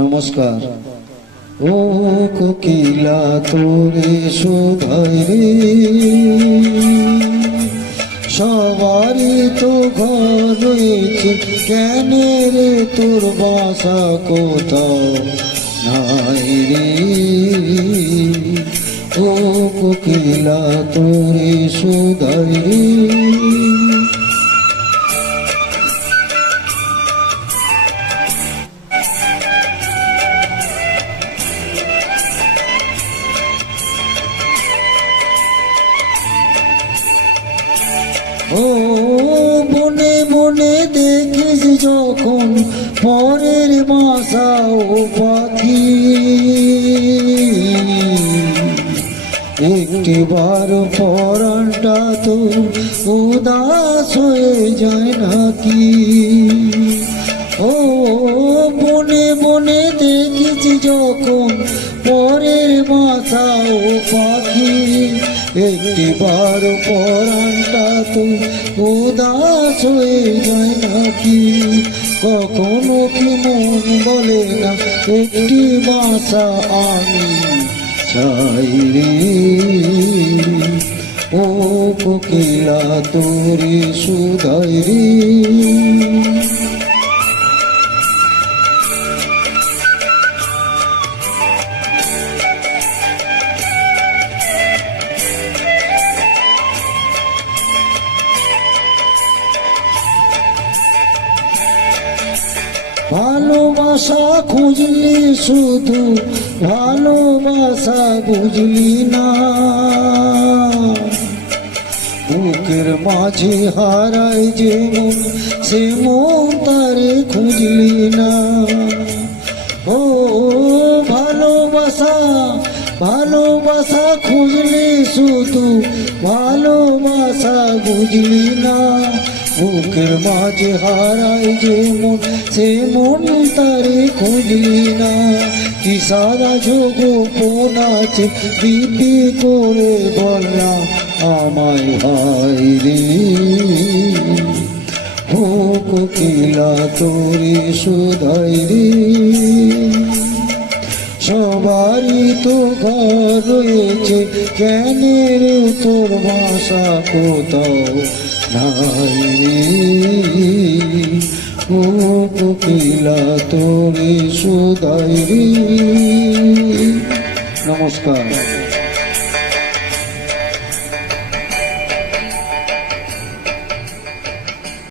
নমস্কার। ও কোকিলা তোরে শোধাই রে, সবারই তো ঘর রয়েছে, কেন রে তোর বাসা কোথাও নাই রে। ও কোকিলা তোরে শোধাই রে, ও মনে মনে দেখিস যখন পরের বাসা ও পাখি, একটিবার পরাণটা তো উদাস হয়ে যায় নাকি। ও মনে মনে দেখিস যখন পরের বাসা ও পাখি, একটিবার পরাণটা তো উদাস হয়ে যায় নাকি। কখনো কি মন বলে না একটি বাসা আমি চাই রে। ও কোকিলা তোরে শোধাই রে, ভালোবাসা খুঁজলি শুধু ভালোবাসা বুঝলি না, বুকের মাঝে হারায় যে মন সে মন তারে খুঁজলি না। ও ভালোবাসা ভালোবাসা খুঁজলি শুধু ভালোবাসা বুঝলি না, বুকের মাঝে হারায় যে মন সে মন তারে খুঁজলি না। কি সারা গোপন আছে দিদি করে বললাম আমায় ভাই রে। ও কোকিলা তোরে শোধাই রে, সবারই তো ঘর রয়েছে, কেন রে তোর বাসা কোথাও নাই রে। ও কোকিলা তোরে শোধাই রে। নমস্কার।